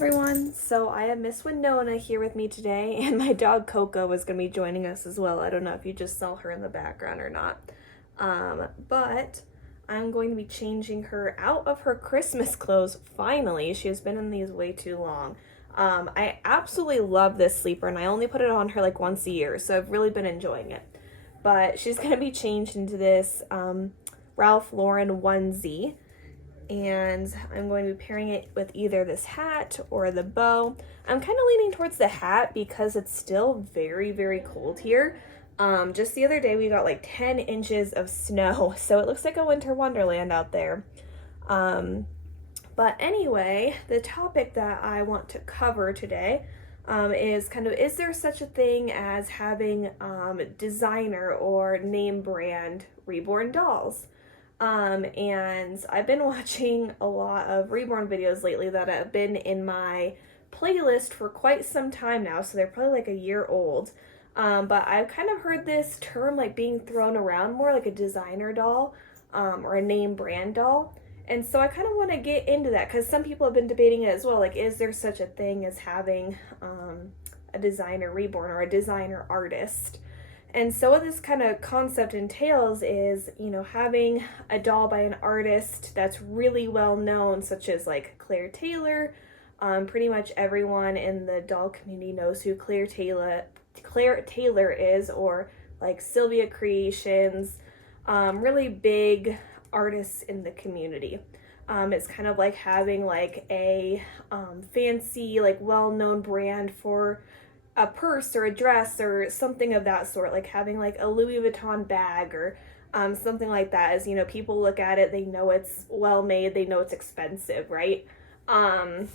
everyone. So I have Miss Winona here with me today, and my dog Coco is going to be joining us as well. I don't know if you just saw her in the background or not. But I'm going to be changing her out of her Christmas clothes finally. She has been in these way too long. I absolutely love this sleeper, and I only put it on her like once a year, so I've really been enjoying it. But she's going to be changed into this Ralph Lauren onesie. And I'm going to be pairing it with either this hat or the bow. I'm kind of leaning towards the hat because it's still very, very cold here. Just the other day we got like 10 inches of snow, so it looks like a winter wonderland out there. But anyway, the topic that I want to cover today is there such a thing as having designer or name brand reborn dolls? And I've been watching a lot of Reborn videos lately that have been in my playlist for quite some time now, so they're probably like a year old. But I've kind of heard this term like being thrown around more like a designer doll, or a name brand doll. And so I kind of want to get into that because some people have been debating it as well. Like, is there such a thing as having a designer reborn or a designer artist? And so what this kind of concept entails is, having a doll by an artist that's really well known, such as like Claire Taylor. Pretty much everyone in the doll community knows who Claire Taylor is, or like Sylvia Creations, really big artists in the community. It's kind of like having like a fancy, like well-known brand for a purse or a dress or something of that sort, like having like a Louis Vuitton bag or something like that. As people look at it, they know it's well made, they know it's expensive, right? And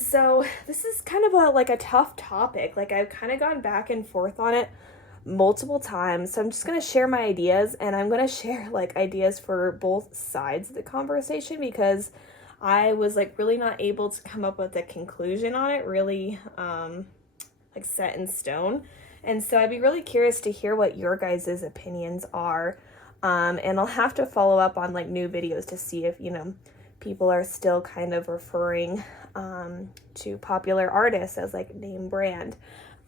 so this is kind of a tough topic. Like, I've kind of gone back and forth on it multiple times, so I'm just going to share my ideas, and I'm going to share like ideas for both sides of the conversation because I was like really not able to come up with a conclusion on it really like set in stone. And so I'd be really curious to hear what your guys' opinions are. And I'll have to follow up on like new videos to see if, people are still kind of referring to popular artists as like name brand.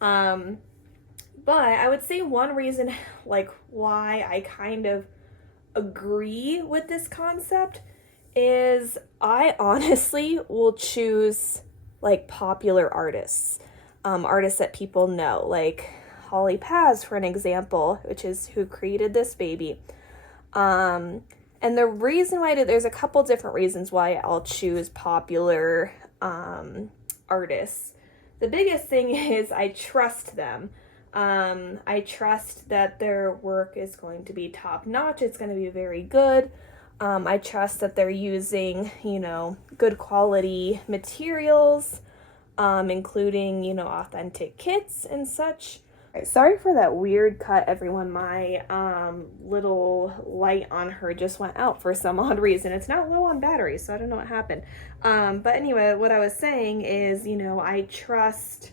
But I would say one reason like why I kind of agree with this concept is I honestly will choose like popular artists. Artists that people know, like Holly Paz, for an example, which is who created this baby. And the reason why there's a couple different reasons why I'll choose popular artists. The biggest thing is I trust them. I trust that their work is going to be top notch. It's going to be very good. I trust that they're using, good quality materials. Including, authentic kits and such. Right, sorry for that weird cut, everyone. My little light on her just went out for some odd reason. It's now low on battery, so I don't know what happened. But anyway, what I was saying is, I trust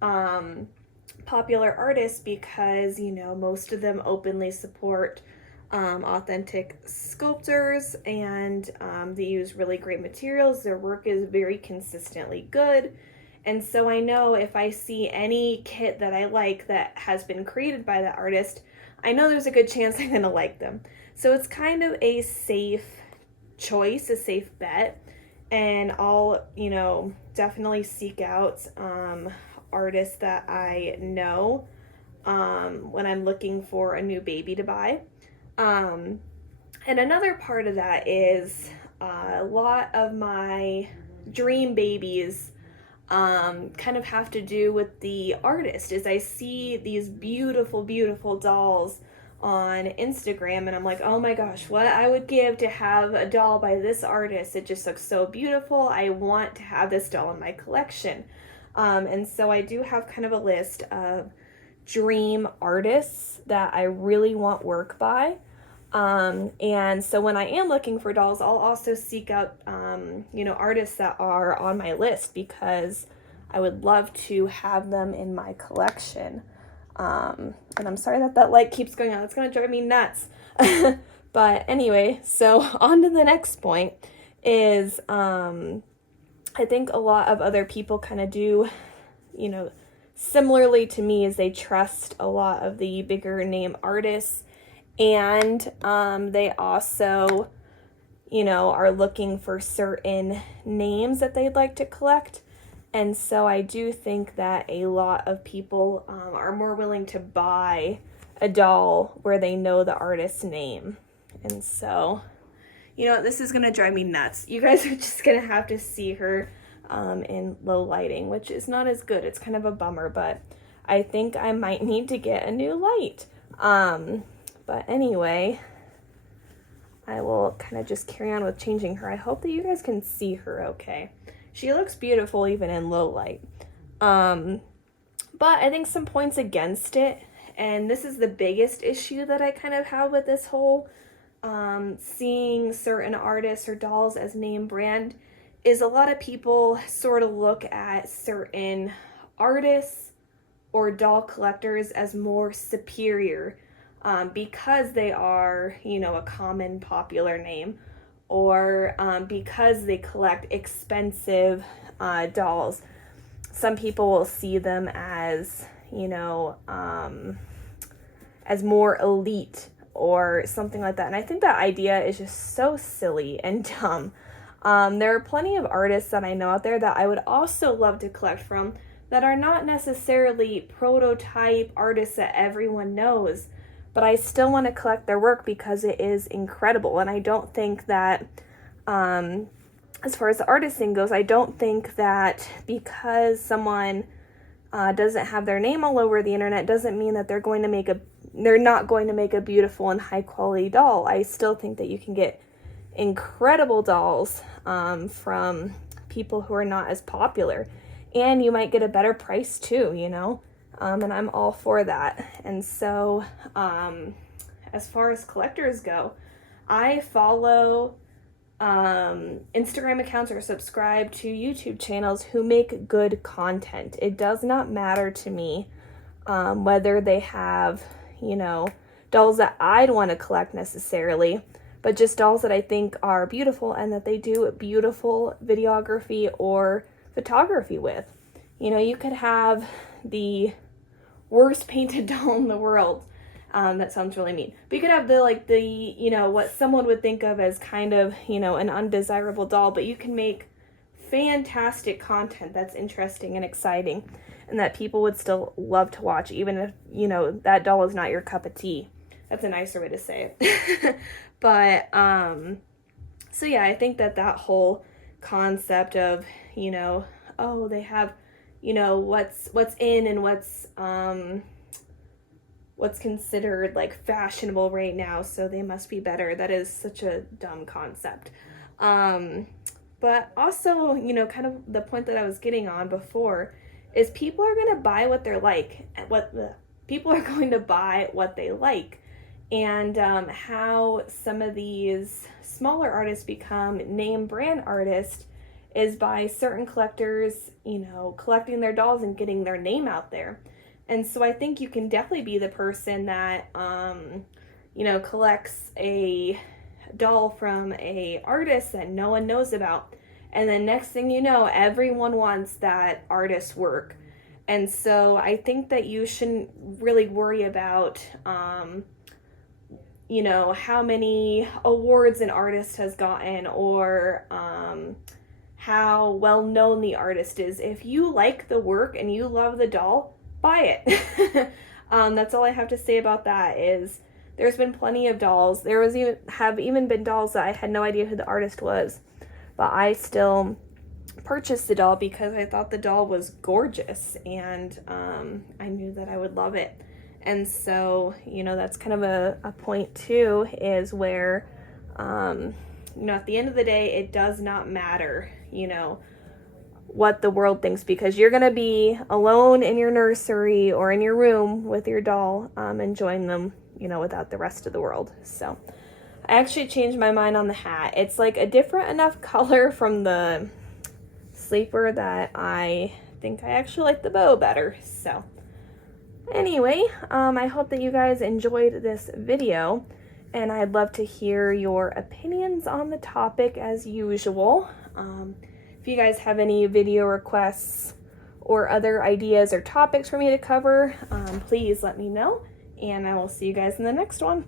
popular artists because, most of them openly support authentic sculptors, and they use really great materials. Their work is very consistently good. And so I know if I see any kit that I like that has been created by that artist, I know there's a good chance I'm going to like them. So it's kind of a safe choice, a safe bet. And I'll, definitely seek out artists that I know when I'm looking for a new baby to buy. And another part of that is a lot of my dream babies kind of have to do with the artist. Is I see these beautiful, beautiful dolls on Instagram, and I'm like, oh my gosh, what I would give to have a doll by this artist. It just looks so beautiful. I want to have this doll in my collection. And so I do have kind of a list of dream artists that I really want work by. And so when I am looking for dolls, I'll also seek out, artists that are on my list because I would love to have them in my collection. And I'm sorry that light keeps going on. It's going to drive me nuts. But anyway, so on to the next point is, I think a lot of other people kind of do, similarly to me, is they trust a lot of the bigger name artists, and they also, are looking for certain names that they'd like to collect. And so I do think that a lot of people are more willing to buy a doll where they know the artist's name. And so, this is going to drive me nuts. You guys are just going to have to see her in low lighting, which is not as good. It's kind of a bummer, but I think I might need to get a new light. But anyway, I will kind of just carry on with changing her. I hope that you guys can see her okay. She looks beautiful even in low light. But I think some points against it, and this is the biggest issue that I kind of have with this whole seeing certain artists or dolls as name brand, is a lot of people sort of look at certain artists or doll collectors as more superior because they are, a common popular name, or because they collect expensive dolls. Some people will see them as, as more elite or something like that. And I think that idea is just so silly and dumb. There are plenty of artists that I know out there that I would also love to collect from that are not necessarily prototype artists that everyone knows, but I still want to collect their work because it is incredible. And I don't think that, as far as the artist thing goes, I don't think that because someone doesn't have their name all over the internet doesn't mean that they're not going to make a beautiful and high quality doll. I still think that you can get incredible dolls from people who are not as popular, and you might get a better price too, and I'm all for that. And so as far as collectors go, I follow Instagram accounts or subscribe to YouTube channels who make good content. It does not matter to me whether they have, dolls that I'd want to collect necessarily, but just dolls that I think are beautiful and that they do beautiful videography or photography with. You could have the worst painted doll in the world. That sounds really mean. But you could have what someone would think of as kind of, an undesirable doll, but you can make fantastic content that's interesting and exciting and that people would still love to watch, even if, that doll is not your cup of tea. That's a nicer way to say it. But, so yeah, I think that whole concept of, oh, they have, what's in and what's considered like fashionable right now, so they must be better. That is such a dumb concept. But also, kind of the point that I was getting on before is people are going to buy what they're like, people are going to buy what they like. And how some of these smaller artists become name brand artists is by certain collectors, collecting their dolls and getting their name out there. And so I think you can definitely be the person that, collects a doll from a artist that no one knows about. And then next thing you know, everyone wants that artist's work. And so I think that you shouldn't really worry about, how many awards an artist has gotten or how well known the artist is. If you like the work and you love the doll, buy it. That's all I have to say about that. Is there's been plenty of dolls. There have even been dolls that I had no idea who the artist was, but I still purchased the doll because I thought the doll was gorgeous and I knew that I would love it. And so, that's kind of a point too, is where, at the end of the day, it does not matter, what the world thinks, because you're going to be alone in your nursery or in your room with your doll, enjoying them, without the rest of the world. So I actually changed my mind on the hat. It's like a different enough color from the sleeper that I think I actually like the bow better. So anyway, I hope that you guys enjoyed this video, and I'd love to hear your opinions on the topic as usual. If you guys have any video requests or other ideas or topics for me to cover, please let me know, and I will see you guys in the next one.